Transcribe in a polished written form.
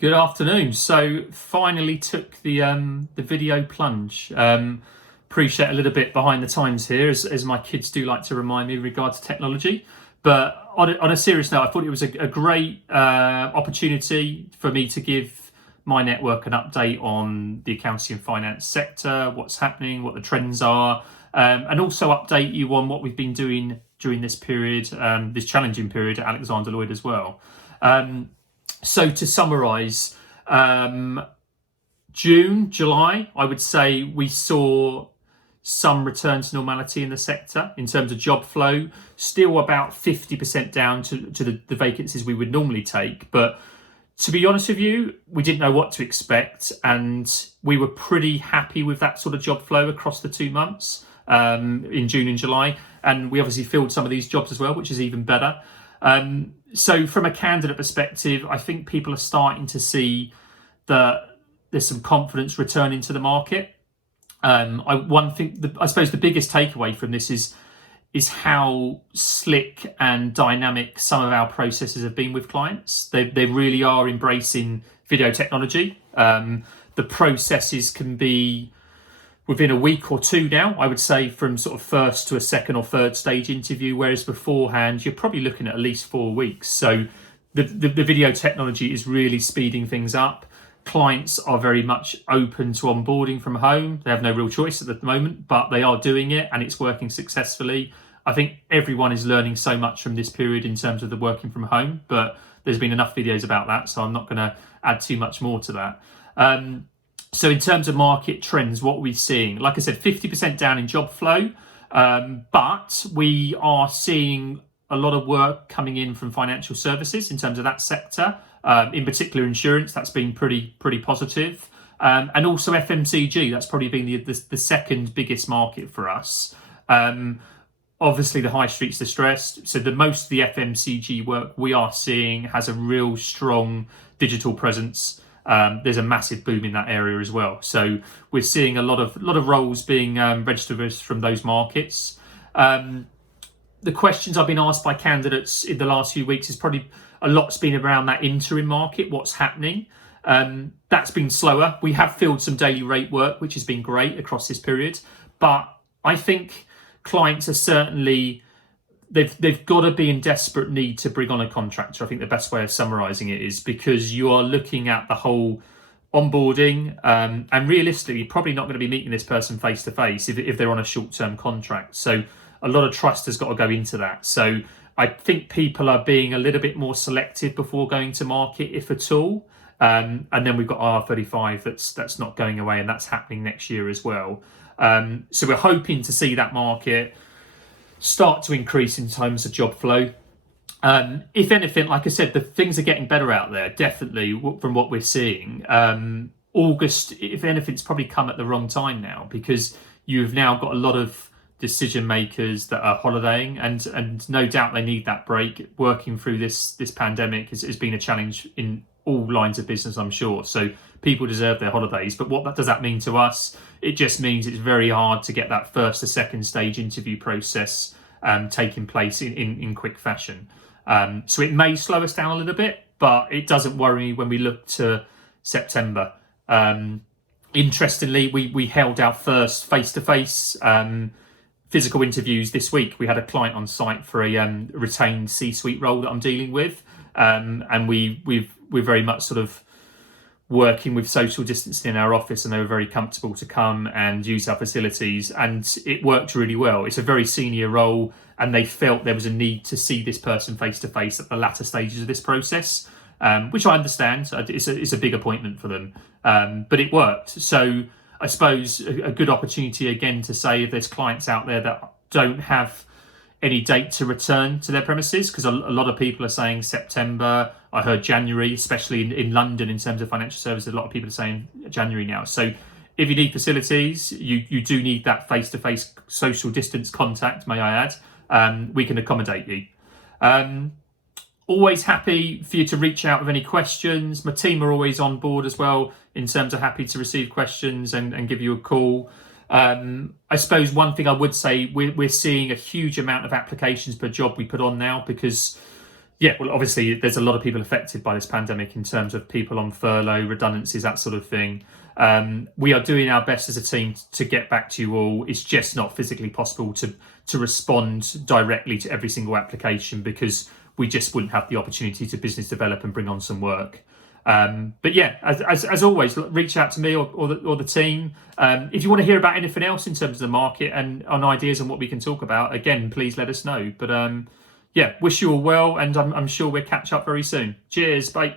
Good afternoon. So finally took the video plunge. Appreciate a little bit behind the times here, as my kids do like to remind me in regard to technology. But on a serious note, I thought it was a great opportunity for me to give my network an update on the accounting and finance sector, what's happening, what the trends are, and also update you on what we've been doing during this period, this challenging period at Alexander Lloyd as well. So to summarise, June, July, I would say we saw some return to normality in the sector in terms of job flow, still about 50% down to the vacancies we would normally take. But to be honest with you, we didn't know what to expect, and we were pretty happy with that sort of job flow across the 2 months in June and July. And we obviously filled some of these jobs as well, which is even better. So from a candidate perspective, I think people are starting to see that there's some confidence returning to the market. I suppose the biggest takeaway from this is how slick and dynamic some of our processes have been with clients. They really are embracing video technology. The processes can be within a week or two now, I would say, from sort of first to a second or third stage interview, whereas beforehand, you're probably looking at least 4 weeks. So the video technology is really speeding things up. Clients are very much open to onboarding from home. They have no real choice at the moment, but they are doing it and it's working successfully. I think everyone is learning so much from this period in terms of the working from home, but there's been enough videos about that, so I'm not going to add too much more to that. So in terms of market trends, what are we seeing? Like I said, 50% down in job flow, but we are seeing a lot of work coming in from financial services in terms of that sector, in particular insurance. That's been pretty positive. And also FMCG, that's probably been the second biggest market for us. Obviously the high street's distressed, so most of the FMCG work we are seeing has a real strong digital presence. There's a massive boom in that area as well. So we're seeing a lot of roles being registered from those markets. The questions I've been asked by candidates in the last few weeks is probably a lot's been around that interim market, what's happening. That's been slower. We have filled some daily rate work, which has been great across this period. But I think clients are certainly, they've got to be in desperate need to bring on a contractor. I think the best way of summarising it is because you are looking at the whole onboarding, and realistically, you're probably not going to be meeting this person face to face if they're on a short-term contract. So a lot of trust has got to go into that. So I think people are being a little bit more selective before going to market, if at all. And then we've got R35 that's not going away, and that's happening next year as well. So we're hoping to see that market start to increase in terms of job flow. If anything, like I said, the things are getting better out there, definitely, from what we're seeing. August, if anything's probably come at the wrong time now, because you've now got a lot of decision makers that are holidaying, and no doubt they need that break. Working through this pandemic has been a challenge in all lines of business, I'm sure. So people deserve their holidays. But what does that mean to us? It just means it's very hard to get that first to second stage interview process taking place in quick fashion. So it may slow us down a little bit, but it doesn't worry me when we look to September. Interestingly, we held our first face-to-face physical interviews this week. We had a client on site for a retained C-suite role that I'm dealing with, and we're very much sort of working with social distancing in our office, and they were very comfortable to come and use our facilities, and it worked really well. It's a very senior role, and they felt there was a need to see this person face to face at the latter stages of this process, which I understand. It's a big appointment for them, but it worked. So I suppose a good opportunity again to say, if there's clients out there that don't have any date to return to their premises, because a lot of people are saying September. I heard January, especially in London in terms of financial services. A lot of people are saying January now. So if you need facilities, you do need that face-to-face social distance contact, may I add. We can accommodate you. Always happy for you to reach out with any questions. My team are always on board as well, in terms of happy to receive questions and give you a call. I suppose one thing I would say, we're seeing a huge amount of applications per job we put on now, because Yeah, well, obviously, there's a lot of people affected by this pandemic in terms of people on furlough, redundancies, that sort of thing. We are doing our best as a team to get back to you all. It's just not physically possible to respond directly to every single application because we just wouldn't have the opportunity to business develop and bring on some work. But yeah, as always, reach out to me or the team. If you want to hear about anything else in terms of the market and on ideas on what we can talk about, again, please let us know. But yeah, wish you all well, and I'm sure we'll catch up very soon. Cheers, bye.